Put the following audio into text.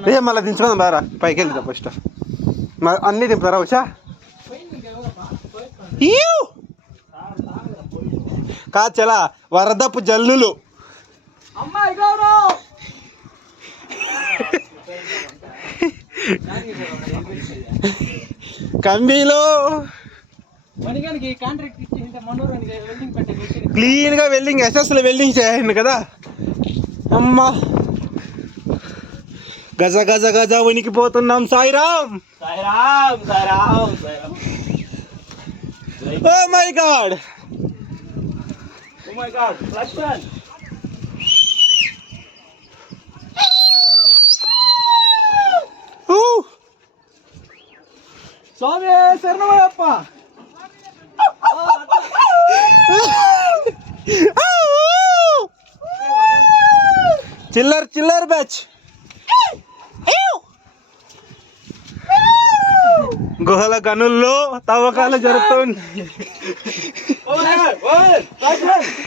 మళ్ళీ దించుకుందాం బారా పైకి వెళ్తా ఫస్ట్ అన్నీ దింపుతారా వచ్చా కాదు చలా వరదపు జల్లులు కంబీలో క్లీన్ గా వెల్డింగ్ ఎస్ఎస్లో వెల్డింగ్ చేయండి కదా అమ్మా గజ గజ గజ వణికిపోతున్నాం Sairam Sairam Sairam oh my god oh my god Laxman Swami శరణమయ్యప్ప చిల్లర్ చిల్లర్ బ్యాచ్ గుహల గనుల్లో తవ్వకాలు జరుగుతుంది